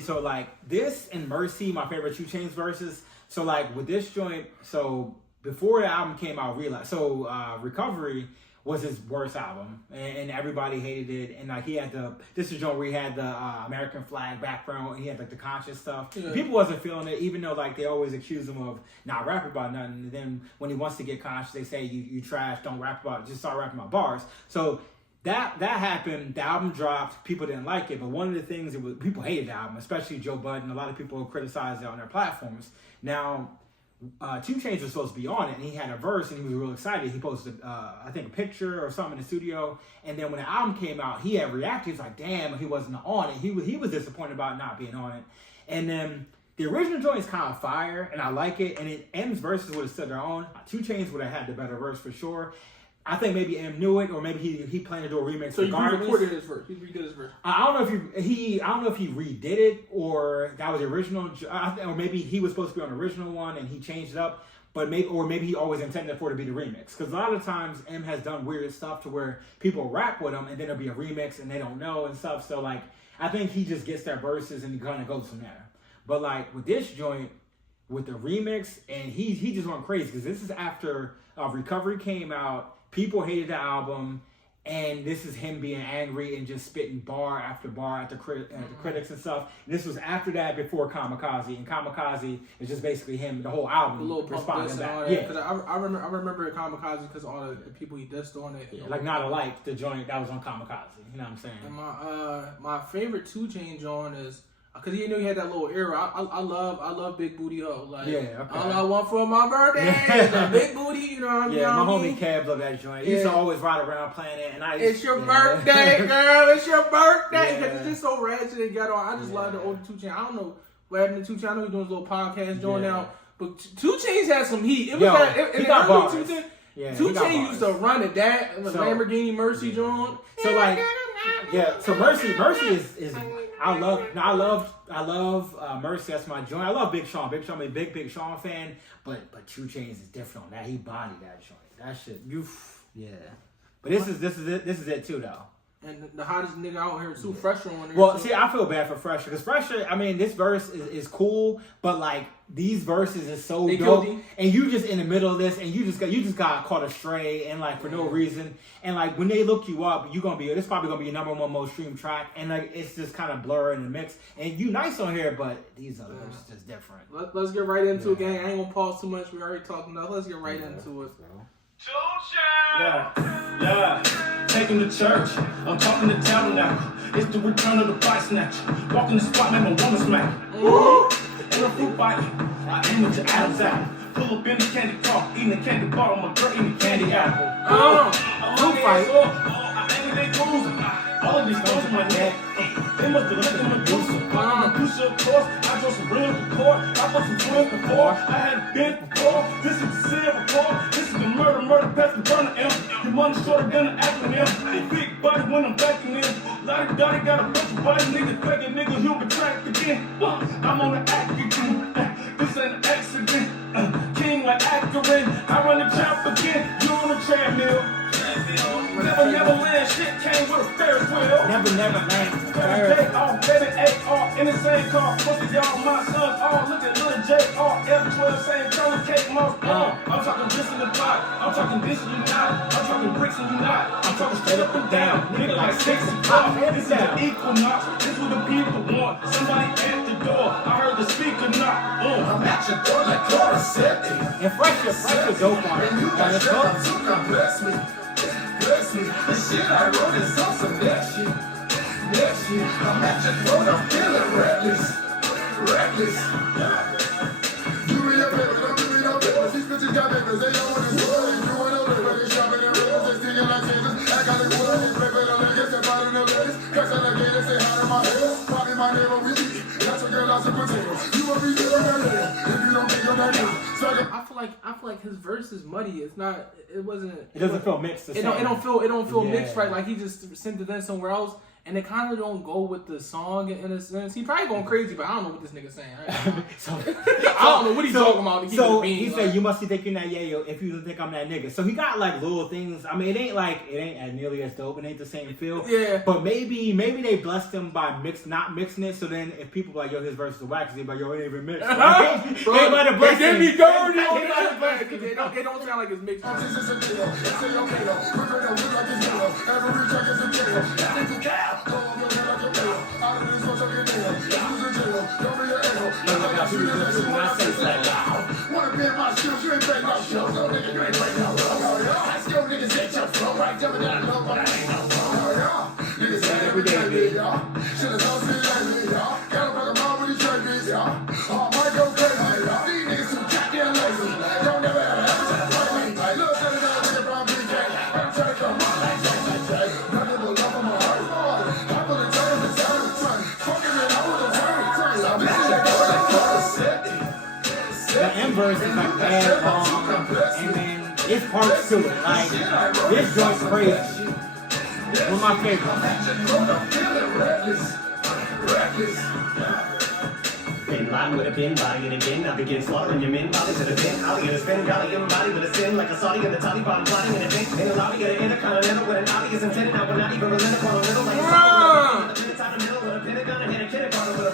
So like this and Mercy, my favorite 2 Chainz verses. So like with this joint, so before the album came out, Recovery was his worst album, and everybody hated it. And like he had this is joint where he had the American flag background, and he had like the conscious stuff. Yeah. People wasn't feeling it, even though like they always accuse him of not rapping about nothing. And then when he wants to get conscious, they say you trash, don't rap about it, just start rapping about bars. So that happened. The album dropped. People didn't like it, but one of the things people hated the album, especially Joe Budden. A lot of people criticized it on their platforms. Now, 2 Chainz was supposed to be on it, and he had a verse, and he was real excited. He posted, I think, a picture or something in the studio, and then when the album came out, he had reacted. He was like, "Damn, he wasn't on it." He was disappointed about not being on it, and then the original joint is kind of fire, and I like it. And M's verses would have stood their own. 2 Chainz would have had the better verse for sure. I think maybe M knew it, or maybe he planned to do a remix. So you recorded his verse. He redid his verse. I don't know if he redid it, or that was the original, or maybe he was supposed to be on the original one and he changed it up. But maybe he always intended for it to be the remix. Because a lot of times M has done weird stuff to where people rap with him and then there'll be a remix and they don't know and stuff. So like I think he just gets their verses and he kind of goes from there. But like with this joint, with the remix, and he just went crazy because this is after Recovery came out. People hated the album, and this is him being angry and just spitting bar after bar at the critics and stuff. And this was after that, before Kamikaze, and Kamikaze is just basically him, the whole album, responding back. Yeah, because I remember Kamikaze because all the people he dissed on it. Yeah, like Not Alike, the joint that was on Kamikaze. You know what I'm saying? And my favorite 2 Chainz joint is. Cause you know he had that little era. I love Big Booty Ho. Like, yeah, okay. All I want for my birthday is a big booty. You know what I mean? Yeah, my homie Cab loved that joint. He used to always ride around playing it, and it's your birthday, girl. It's your birthday. Cause it's just so ratchet and ghetto. I just love the old 2 Chainz. I don't know what happened to 2 Chainz. I know he's doing his little podcast joint now, but 2 Chainz had some heat. It was he got bars. 2 Chainz used to run it. That and the Lamborghini Mercy joint. So like, so Mercy is. I love Mercy. That's my joint. I love Big Sean. I'm a big Sean fan. But 2 Chainz is different on that. He bodied that joint. That shit. Yeah. But this is it too though. And the hottest nigga out here too, Phresher on there. Well, see, I feel bad for Phresher because Phresher. I mean, this verse is cool, but like these verses is so dope, and you just in the middle of this, and you just got caught astray, and like for no reason, and like when they look you up, this probably gonna be your #1 most streamed track, and like it's just kind of blurred in the mix, and you nice on here, but these other verses just different. Let's get right into it, gang. I ain't gonna pause too much. We already talked enough. Let's get right into it. Yeah, take him to church. I'm talking to town now. It's the return of the bike snatcher. Walking the spot, make my woman smack. In a fruit bite, I aim at your Adam's apple. Pull up in the candy car, eating a candy bar, my girl eating candy apple. Fruit fight. I aim at they cruising. All of these stones in my neck. They must be looking Medusa. Medusa, of course. I drove some rims before. I bought some twins before. I had a bid before. This is the sin report. This is the murder, past the burner M. Your money shorter than an acronym. They big body when I'm backing in. Lottie Dottie got a bunch of body niggas, begging niggas, he'll be tracked again. I'm on the act again. This ain't an accident. King like Ackerman. I run the trap again. You on the treadmill. Never land. Shit came with a Ferris wheel. Never land. Take off, baby, AR in the same car. Most of y'all, my sons, all look at little JR, F12, same color, cake, moss. I'm talking this in the pot. I'm talking this and you not. I'm talking bricks and you not. I'm talking straight up and down. Nigga like 65. This is an equinox. This what the people want. Somebody at the door. I heard the speaker knock. I'm at your door like Chloraseptic. And Phresher dope on it. And you got straight to come bless me. Bless me. The shit I wrote is awesome. That shit. I'm at your throat, I'm feeling reckless. Do me a favor, don't do me no favor. These bitches got papers, they don't want to score. They doing all the they shopping in rails, they singing like Jesus. I got it wood, they paper, the leggings, they bottom the ladies. Catch on the gate, they say hi to my head. Probably my name will be eat. That's what girl lots of potatoes. You won't be doing that later, if you don't think of that name. I feel like his verse is muddy. It doesn't feel mixed. It don't feel mixed right. Like he just sent it in somewhere else. and it kind of don't go with the song in a sense. He probably going crazy, but I don't know what this nigga saying. I don't know what he's talking about. To keep it being, he said, "You must be thinking that yayo if you think I'm that nigga." So he got like little things. I mean, it ain't as nearly as dope. It ain't the same feel. Yeah. But maybe they blessed him by not mixing it. So then if people be like, "Yo, his verse is whack," they be like, "Yo, it ain't even mixed." Right? Bro, they might have blessed him. They don't sound like it's mixed. Wanna be in my shoes, you ain't break no shoes. No nigga, you ain't break no rules. Ask your niggas hit your flow right there, but I know, but I ain't no flow. Niggas say every day, y'all. Should've known me lately, y'all. Got a fucking mom with these trade y'all. Oh, might go crazy, y'all. These niggas too goddamn lazy. Don't never ever try to play. Look, that nigga from BK. I'm trying to come on like Jay. Nothing but love on my heart. I'm gonna tell you the time. Fucking it, I wanna turn. The M verse is like bad long, and then it's parts to it. Like this joint's crazy. One of my favorites. Been lying with a bin body and again I begin slaughtering your men body to the bin. Ollie in a spin, golly in my body with a sin like a Saudi and the Taliban plotting in a thing. In a lobby at an intercontinental when an Ollie is intended. I will not even relent upon a little like a the middle with a pentagon and a kindergarten with a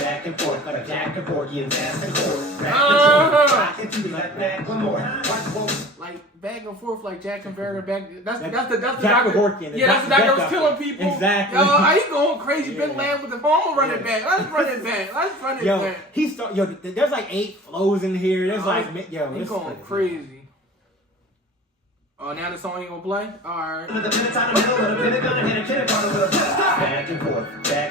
back and forth like a Jack and Porky and fast and forth. Back and forth, like Macklemore. Like back and forth like Jack and Barry back. That's the Jack and Porky. Yeah, that's the guy that was killing people. Exactly. Yo, how you going crazy? Been laying with the phone. Run it back. Let's run it back. There's like 8 flows in here. There's he's going crazy. Oh, now the song ain't gonna play? Alright. Back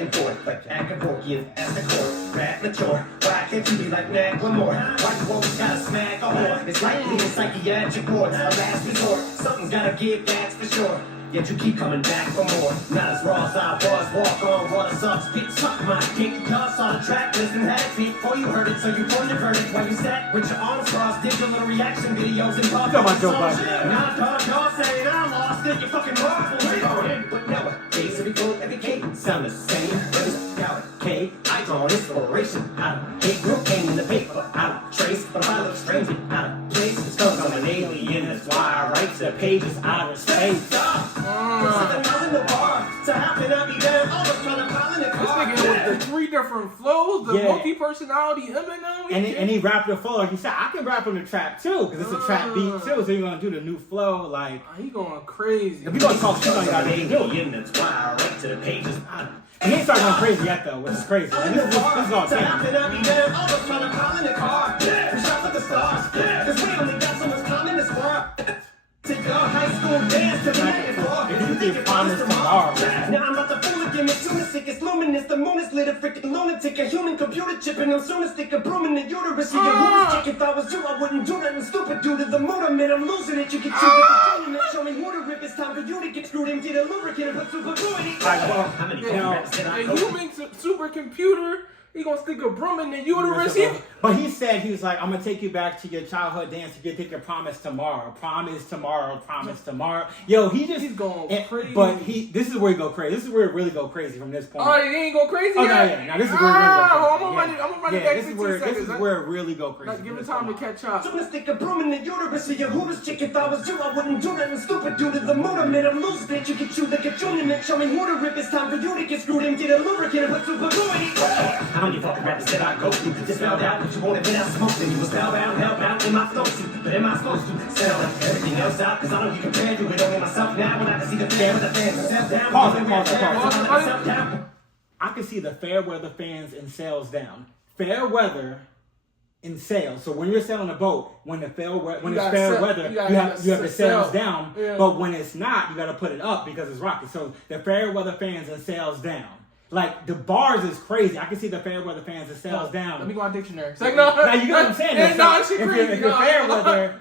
and forth, like Jack and Porky and at the court. Rap mature, why can't you be like Macklemore? Why you always gotta smack a whore? It's like being psychiatric wards, a last resort. Something's gotta give, that's for sure. Yet you keep coming back for more. Not as raw as I was. Walk on water sucks. Spit suck my dick. Cuz on the track. Listen, had it beat before you heard it. So you formed your verdict while you sat with your arms crossed. Did your little reaction videos and talk about Joe Biden. Nah, dog, y'all saying I lost it. You fucking marvel. We go in. But no, days every quote, every cadence sound the same. Every scout, K. I draw inspiration out of hate. Group came in the paper. Out of trace. But if I look strange, out of place. It's cause I'm an alien. That's why I write the pages out of space. This nigga with the 3 different flows, the multi-personality Eminem. And he rapped the flow. Like he said, I can rap on the trap too, because it's a trap beat too. So you're gonna do the new flow, like he going crazy. If you gonna talk shit on gotta do it. That's why I write to the pages. And he ain't started going crazy yet though, which is crazy. And this is all Take your high school dance to the now I'm about to fool again. As soon as it gets luminous, the moon is lit. A freaking lunatic, a human computer chip, and I'm soon to stick a broom in the uterus. See your moon is chick. If I was you, I wouldn't do nothing stupid. Due to the mood I'm in, I'm losing it. You can choose the show me who to rip. It's time for you to get screwed and get a lubricant and put super glue in it. How many the human supercomputer. He gonna stick a broom in the uterus. But he said, he was like, I'm gonna take you back to your childhood dance. You take your promise tomorrow. Promise tomorrow. Yo, he's going crazy. But this is where he go crazy. This is where it really go crazy from this point. Oh, he ain't go crazy yet? Yeah. Now this is where it really go crazy. I'm gonna run it back 15 seconds. This is where it really go crazy. Give it time to catch up. I'm gonna stick a broom in the uterus of your hooters chick. If I was you, I wouldn't do nothing stupid. Due to the mood I'm in, I'm losing it. You can chew like a junior man. Show me who to rip. It's time for you to get screwed and get a lubricant and put super glue in it. How many fucking rappers did I go through? Just spelled out what you wanted, then I smoked and you was spellbound, hellbound in my flow suit. But am I supposed to sell everything else out? Cause I don't get compared to it only myself now. When I can see the fan with the fans and sell down. Pause. I can see the fair weather fans and sails down. Fair weather in sails. So when you're sailing a boat, when it's fair weather, you have the sails down. Yeah. But when it's not, you got to put it up because it's rocky. So the fair weather fans and sails down. Like, the bars is crazy. I can see the fair weather fans and sails down. Let me go on dictionary. It's like, no, you get what I'm saying? If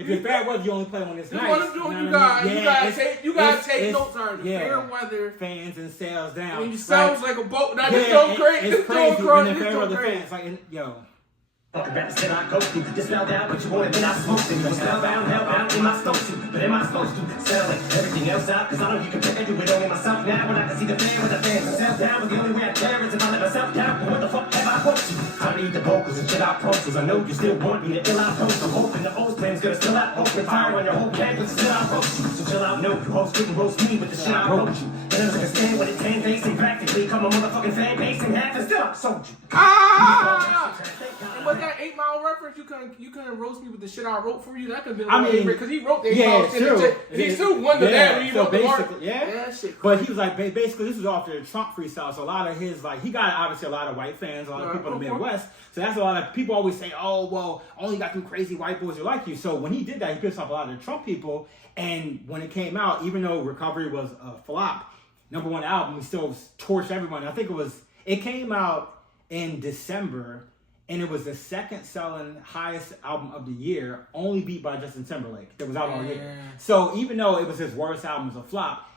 you're fair weather, you only play when it's nice. You gotta take notes on the fair weather fans and sails down. I mean, it sounds like a boat. Now, this going crazy. It's crazy when the fair weather fans, Fucking rap shit I go through. Just spelled out what you wanted, then I smoked it. You was spellbound, hellbound, am I supposed to? But am I supposed to sell like everything else out? Cause I know you compare do it only myself now. When I can see the fan with the fans and sell down. But the only way I dare is if I let myself down. But what the fuck have I supposed to? Time to eat the vocals and shit out posters. I know you still want me to ill out post. I'm hoping the old plan's gonna still out open fire on your whole campus. Still out roast you. So chill out, no, you host couldn't roast me with the shit I wrote you. But I understand what it 10 face and practically come a motherfucking fan base in half and still I sold you. And with that 8 Mile reference, you couldn't roast me with the shit I wrote for you. That could have been I mean, because he wrote the 8 yeah, Mile it's shit. true. He still won the that when he so wrote the basically, part. yeah. That shit But he was like, basically, this was off the Trump freestyle. So a lot of his, like, he got obviously a lot of white fans, a lot of people in the Midwest. So that's a lot of people always say, oh, well, only got them crazy white boys who like you. So when he did that, he pissed off a lot of the Trump people. And when it came out, even though Recovery was a flop, #1 album, he still torched everyone. I think it came out in December, and it was the second selling highest album of the year, only beat by Justin Timberlake. That was out all year. So even though it was his worst album as a flop,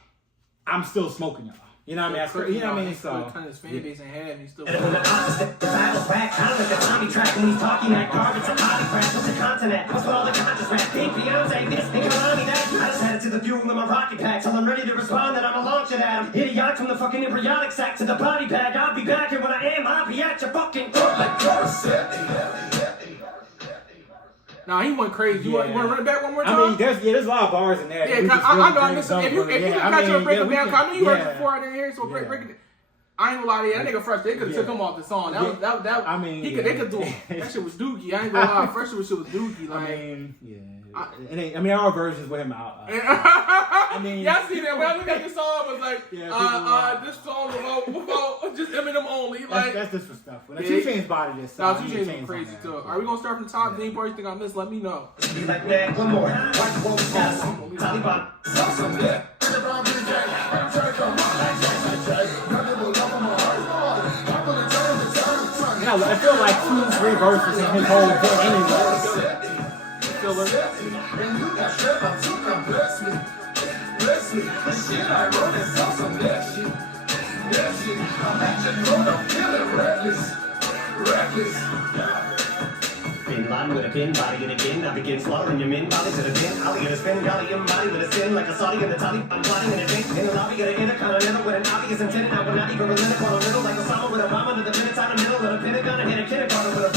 I'm still smoking y'all. You know what I mean? That's crazy. You know what I mean? So kind of his fan base in half. He's still. And when the opposite, the battle's back. I don't like the Tommy track when he's talking that garbage. A body crash, what's a continent? What's with all the conscious rap? Think Beyonce this, think Kalani that. I just added to the fuel in my rocket pack till I'm ready to respond that I'ma launch it at him. Idiotic from the fucking embryonic sac to the body bag. I'll be back, and when I am, I'll be at your fucking throat like Chloraseptic. Nah, he went crazy. You want to run it back one more time? I mean, there's a lot of bars in there. Yeah, I know. I listen. If you catch a break them down, I know you heard it before I didn't hear it. So break it. I ain't gonna lie to you. That nigga Fresh, they could have took him off the song. That I mean, they could do it. That shit was dookie. I ain't gonna lie. Phresher shit was dookie. Like, I mean, our versions with him out. I mean, y'all see that? When I look at the song, I was like, this song about just Eminem only. Like, that's disrespectful. Like, 2 Chainz body this. Nah, 2 Chainz went crazy too. Are we gonna start from the top? Any part you think I missed? Let me know. Be like Macklemore, watch the wolves got some Taliban. I feel like 2-3 verses in his whole thing anyway. And you got straight up to come bless me. Bless me. The shit I wrote is awesome. That shit. That shit. I'm at your throat. I'm feeling reckless. Reckless. Bin Laden with a pin, body in a bin. I begin slaughtering your men, bodies in a bin. Ollie in a spin, golly, your body with a sin. Like a Saudi in the Tali, I'm plotting in a drink. In the lobby, got an intercontinental with an obvious intent. I will not even relent upon a little. Like Osama with Obama to the minutes out of middle. With a Pentagon and hit a kindergarten with a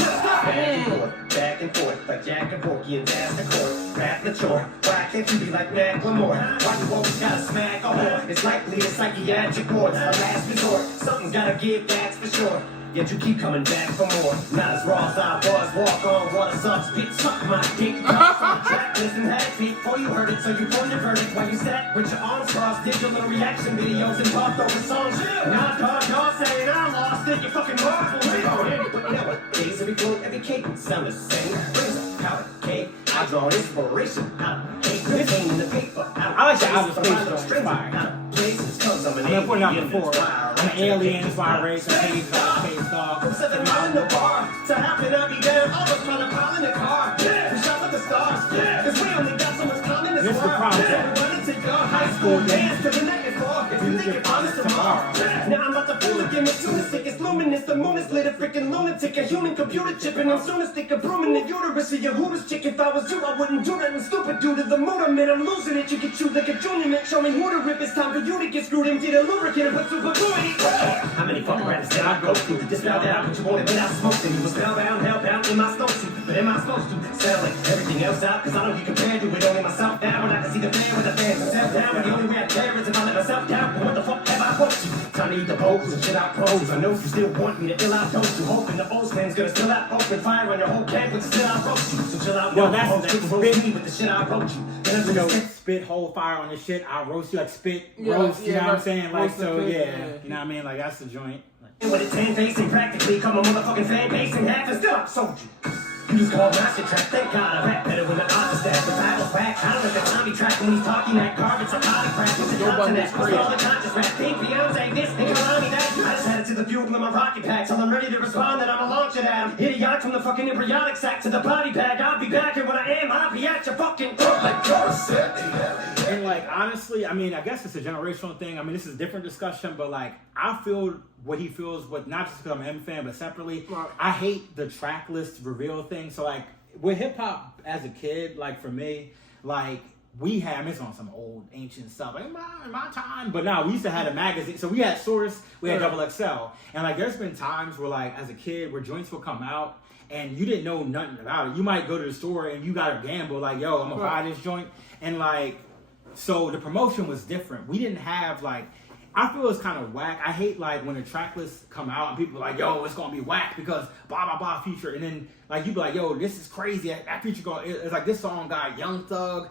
back and forth, like Jack and Porky and Dash the court. Rap mature, why can't you be like Macklemore? Why you always gotta smack a whore? It's likely a psychiatric ward, a last resort. Something's gotta give, that's for sure. Yet you keep coming back for more. Not as raw as I was. Walk on water sucks. Bitch, suck my dick. Track, listen, had it beat before you heard it. So you formed your verdict while you sat with your arms crossed. Did your little reaction videos and talked over songs. Now dog, y'all saying I lost it. You fucking marvel. But you know what? Days every flow, every cadence sound the same. Brings a powder cake. I draw inspiration out of hate. This ain't in the paper. I like the outer space though. Fire. I'm gonna put it out before. I'm an alien, that's why I raised the page dog. From 7 miles in the bar to happen, I'll be down. Almost trying to pile in the car. Yeah, we shot with the stars. Yeah, cause we only got so much time in this world. Yeah, we run into your high school dance to the night before. If you think you're honest tomorrow. Now I'm about to fool again with lunatic. It's luminous, the moon is lit, a freaking lunatic. A human computer chip, and I'm soon to stick a broom in the uterus of your Hooters chick. If I was you, I wouldn't do nothing stupid due to the mood I'm in. I'm losing it. You get chewed like a junior mint. Show me who to rip. It's time for you to get screwed and get a lubricant and put super glue in it. How many fucking raps did I go through? Just spelled out what you wanted, but I smoked it. You was spellbound, hellbound, am I supposed to? But am I supposed to sell like everything else out? Cause I know you compare to it only myself now. When I can see the fan with the fans and sell down. And the only way I dare is if I let myself down. But what the fuck have I supposed to? Time to eat the vocals and shit out pros. I know you still want me to ill out those who hoping the old man's gonna still out open fire on your whole campus and still out roast you. So chill out, yo, that's roast me with the shit I wrote you. You know, spit whole fire on this shit. I roast you like spit roast. You know what I'm saying? Like so, yeah. You know what I mean? Like that's the joint. And with a 10 face and practically come a motherfucking fan base in half and still I sold you. You just called my shit track, thank God I rap better when the artist that the battle's back. I don't like the Tommy track when he's talking that garbage. A body crack with the continent. What's all the conscious rap? Think Beyonce this, think Kalani that. I just added to the fuel in my rocket pack till I'm ready to respond that I'ma launch it at him. Idiotic from the fucking embryonic sac to the body bag. I'll be back, and when I am, I'll be at your fucking throat like Chloraseptic. And like honestly, I mean, I guess it's a generational thing. I mean, this is a different discussion, but like I feel what he feels, with not just because I'm an M fan, but separately. Right. I hate the track list reveal thing. So like with hip hop as a kid, like for me, like we had, I mean, it's on some old ancient stuff, like in my time. But now we used to have a magazine. So we had Source, we had Double XL. And like there's been times where like as a kid where joints will come out and you didn't know nothing about it. You might go to the store and you got to gamble like, yo, I'm gonna buy this joint. And like, so the promotion was different. We didn't have like, I feel it's kind of whack. I hate like when the track lists come out and people are like, yo, it's gonna be whack because blah blah blah feature, and then like you be like, yo, this is crazy. That feature it's like this song got Young Thug,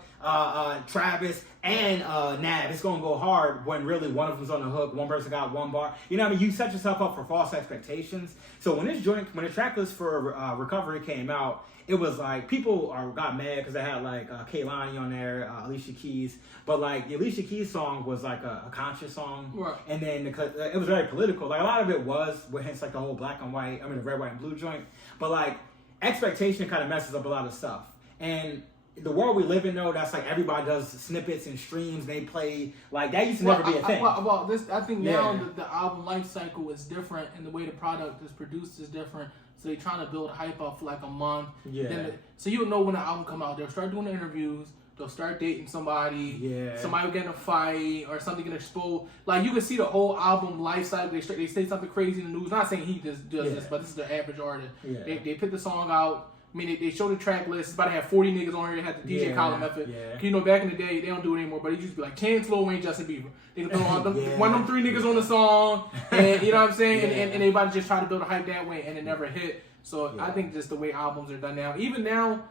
Travis, and Nav. It's gonna go hard when really one of them's on the hook. One person got one bar. You know what I mean? You set yourself up for false expectations. So when the track list for Recovery came out, it was like people got mad because they had like Kehlani on there, Alicia Keys, but like the Alicia Keys song was like a conscious song, right. And then it was very political. Like a lot of it was, hence like the whole black and white, the red, white, and blue joint. But like expectation kind of messes up a lot of stuff. And the world we live in, though, that's like everybody does snippets and streams. They play like that used to never be a thing. Well, this I think now the album life cycle is different, and the way the product is produced is different. So they're trying to build hype up for like a month. Yeah. So you don't know when the album come out. They'll start doing the interviews. They'll start dating somebody. Yeah. Somebody will get in a fight or something get exposed. Like you can see the whole album life cycle. They say something crazy in the news. Not saying he does this, but this is the average artist. Yeah. They put the song out. I mean, they show the track list. It's about to have 40 niggas on here. They had the DJ Khaled method. Yeah. You know, back in the day, they don't do it anymore. But it used to be like Chainz, Lil Wayne, Justin Bieber. They can throw on one of them three niggas on the song, and you know what I'm saying. And everybody just try to build a hype that way, and it never hit. So I think just the way albums are done now. Even now,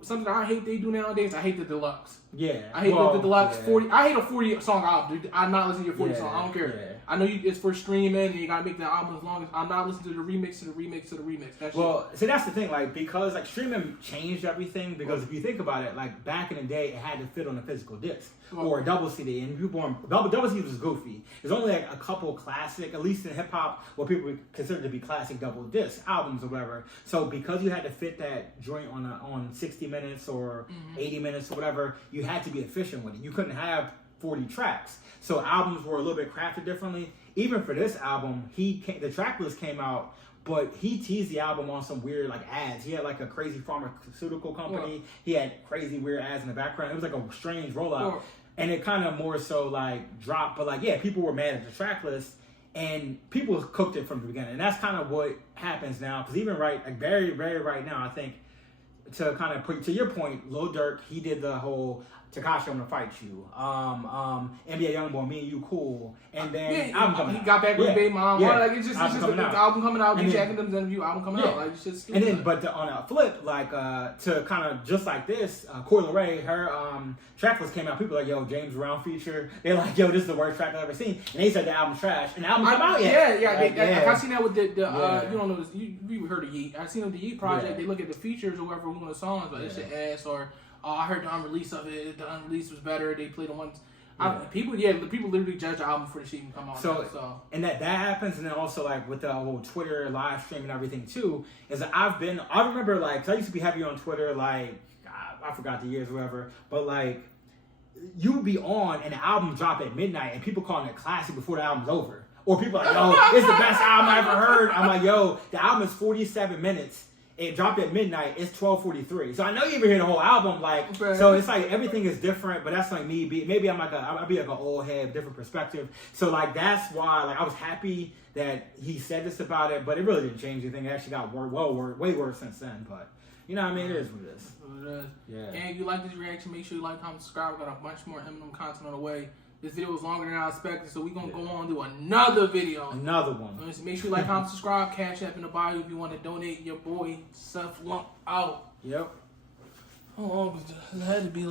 something I hate they do nowadays. I hate the deluxe. Yeah. I hate the deluxe 40. I hate a 40 song album, dude. I'm not listening to your 40 song. I don't care. Yeah. I know it's for streaming and you gotta make the album as long as I'm not listening to the remix to the remix to the remix. See, that's the thing, like, because like streaming changed everything. Because if you think about it, like back in the day, it had to fit on a physical disc or a double CD, and people double CD was goofy. There's only like a couple classic, at least in hip hop, what people would consider to be classic double disc albums or whatever. So because you had to fit that joint on 60 minutes or 80 minutes or whatever, you had to be efficient with it. You couldn't have 40 tracks. So albums were a little bit crafted differently. Even for this album, the track list came out, but he teased the album on some weird like ads. He had like a crazy pharmaceutical company. He had crazy weird ads in the background. It was like a strange rollout. And it kind of more so like dropped. But like, yeah, people were mad at the track list. And people cooked it from the beginning. And that's kind of what happens now. Because even very, very right now, I think, to kind of put to your point, Lil Durk, he did the whole Tekashi, I'm gonna fight you. NBA Youngboy, me and you cool. And then album coming out. He got back with Baby Mom. Yeah. Like it's just the album coming out. DJ Eminem's interview, album coming out. Like it's just. And then, but on a flip, like to kind of just like this, Coi Leray, her track list came out. People were like, yo, James Brown feature. They're like, yo, this is the worst track I've ever seen. And they said the album's trash. And the album came out yet. Yeah. I seen that with the you don't know this. You heard of Yeet? I seen with the Yeet project. They look at the features or whoever who on the songs, but it's shit ass or. I heard the unreleased of it. The unreleased was better. They played the ones. People literally judge the album before the shit even come out. So and that happens, and then also like with the whole Twitter live stream and everything too. Is that I remember like 'cause I used to be heavy on Twitter. Like I forgot the years or whatever, but like you would be on and the album drop at midnight, and people calling it classic before the album's over, or people are like, yo, it's the best album I ever heard. I'm like, yo, the album is 47 minutes. It dropped at midnight. It's 12:43. So I know you even hear the whole album. Like, so it's like everything is different. But that's like me. Maybe I'll be like an old head, different perspective. So like that's why like I was happy that he said this about it, but it really didn't change anything. It actually got way worse since then. But you know what I mean? It is what it is. It is. Yeah. And if you like this reaction, make sure you like, comment, subscribe. We got a bunch more Eminem content on the way. This video was longer than I expected, so we're going to go on and do another video. Another one. So make sure you like, comment, subscribe. Cash App in the bio if you want to donate your boy Seth Lump out. Yep. How long was this? It had to be like...